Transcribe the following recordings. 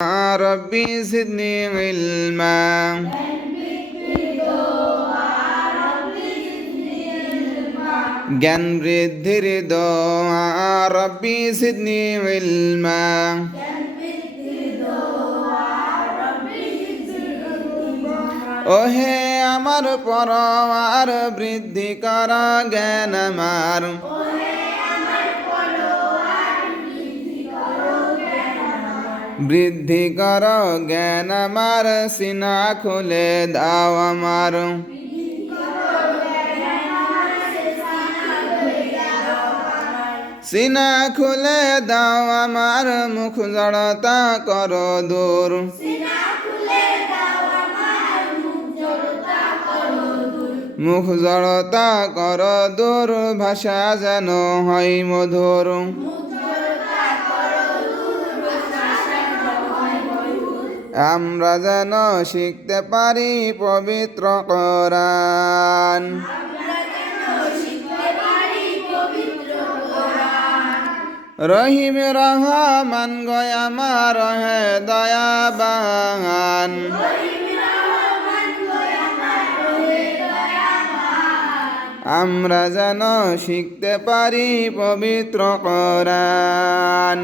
ربي زدني علما জ্ঞান বৃদ্ধির দোয়া রব্বি জিদনি ইলমা ওহে আমার পরওয়ার বৃদ্ধি কর জ্ঞান আমার বৃদ্ধি কর জ্ঞান আমার সিনা খুলে দাও আমার সিনা খুলে দাও আমার মুখ জড়তা কর দূর মুখ জড়তা কর দূর ভাষা যেন হয় মধুর আমরা যেন শিখতে পারি পবিত্র কোরআন রহিম রহমান গয় আমার হে দয়াবান আমরা যেন শিখতে পারি পবিত্র কোরআন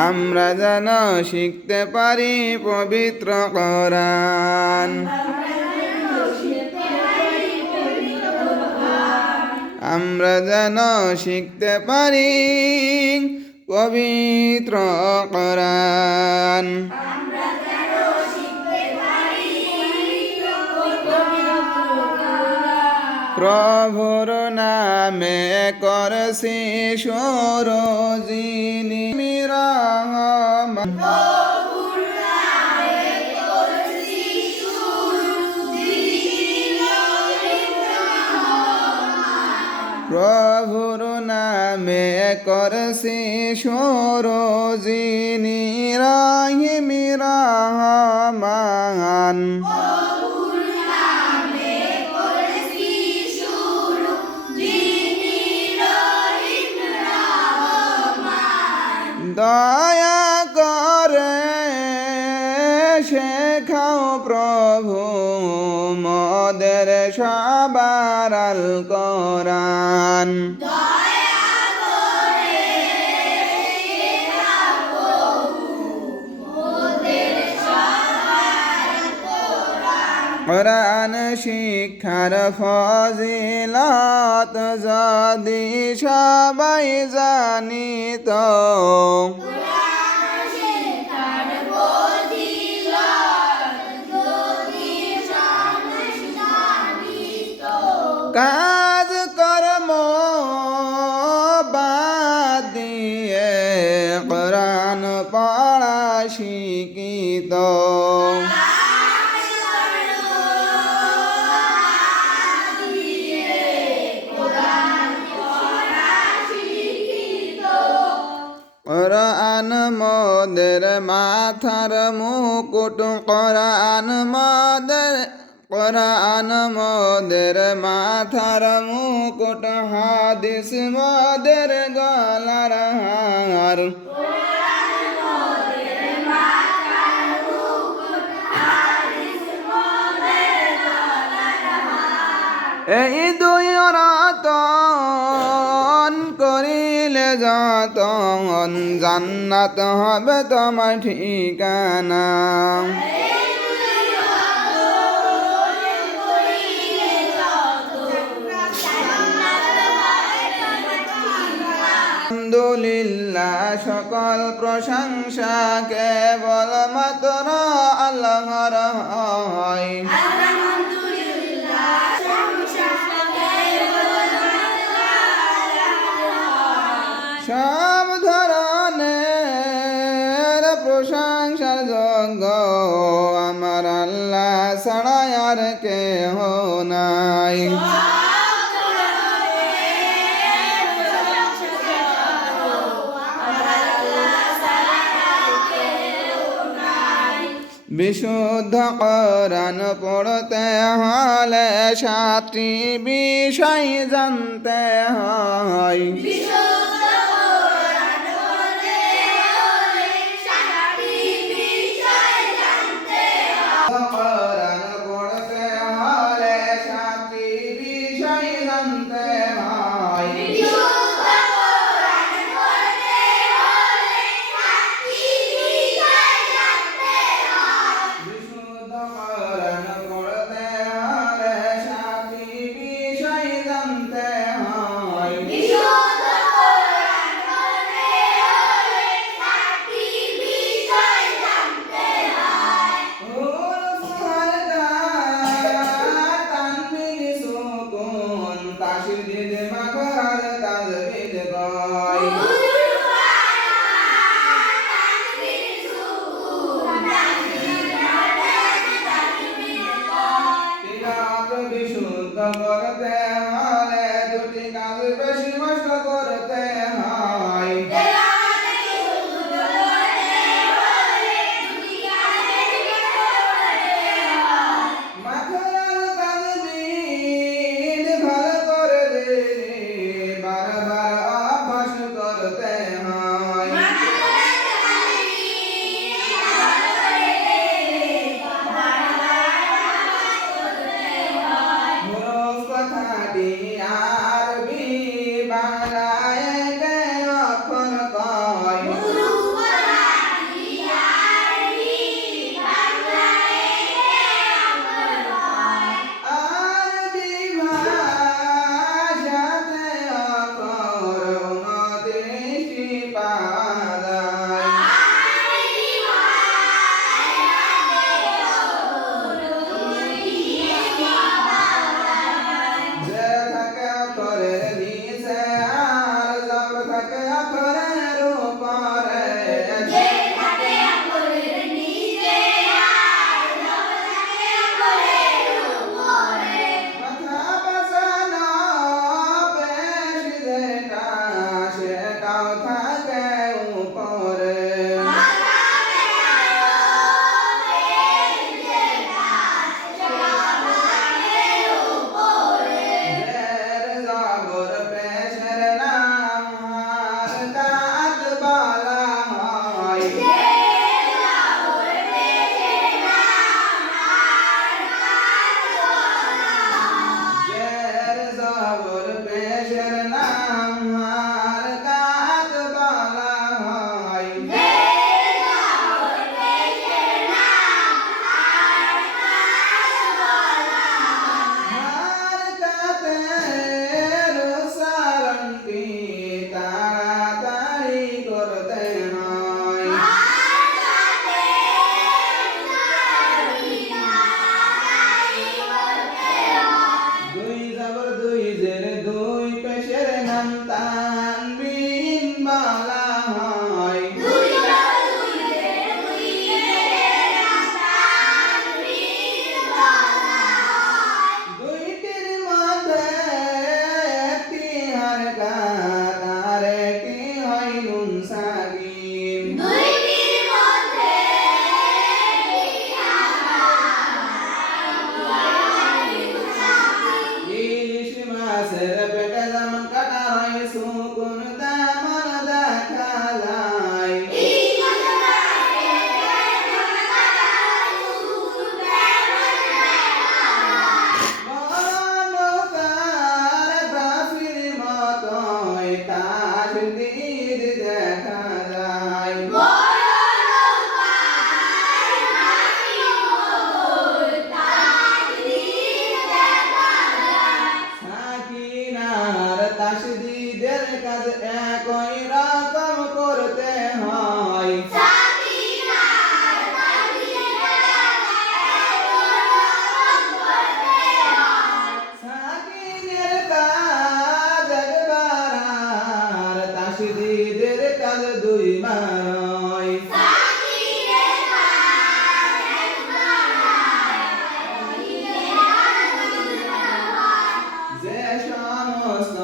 আমরা যেন শিখতে পারি পবিত্র কোরআন আমরা যেন শিখতে পারি পবিত্র কোরআন প্রভুর নামে করছি সরোজিনী রহমান প্রভুর নামে করছি সরোজিনী রহিম রহমান দয়া করে শেখাও প্রভু মোদের সবার আল কোরআন কোরআন শিক্ষার ফজিলত যদি সবাই জানিত কাজ কর্ম বাদ দিয়ে কোরআন পড়া শিখিত কোরআন মোদের মাথার মুকুট কোরআন মোদের মাথার মুকুট হাদিস মোদের গলার হার এই দুই রতন করিলে যতন জান্নাত হবে তোমার ঠিকানা আলহামদুলিল্লাহ সকল প্রশংসা কেবল মাত্র আল্লাহর হয় সব ধরনের প্রশংসার যোগ্য আমার আল্লাহ ছাড়া আর কেহ নাই বিশুদ্ধ কোরআন পড়তে হলে 7টি বিষয় জানতে হয় সাকিদের কাজ দুইবার যে সমস্ত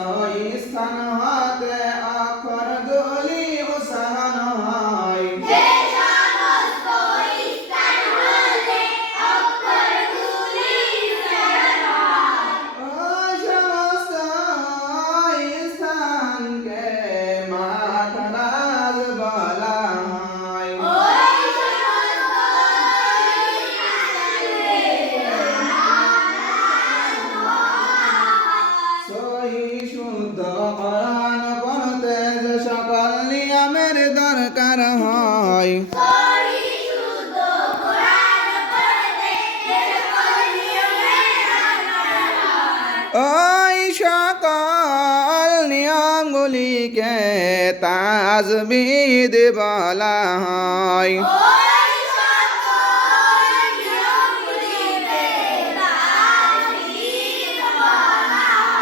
স্থান হতে অক্ষরগুলি উচ্চারণ হয় ওই সমস্ত স্থানকে মাখরাজ বলা হয় সহি শুদ্ধ কোরআন পড়তে যে সকল নিয়মের দরকার হয় ওই সকল নিয়মগুলিকে তাজবিদ বলা হয়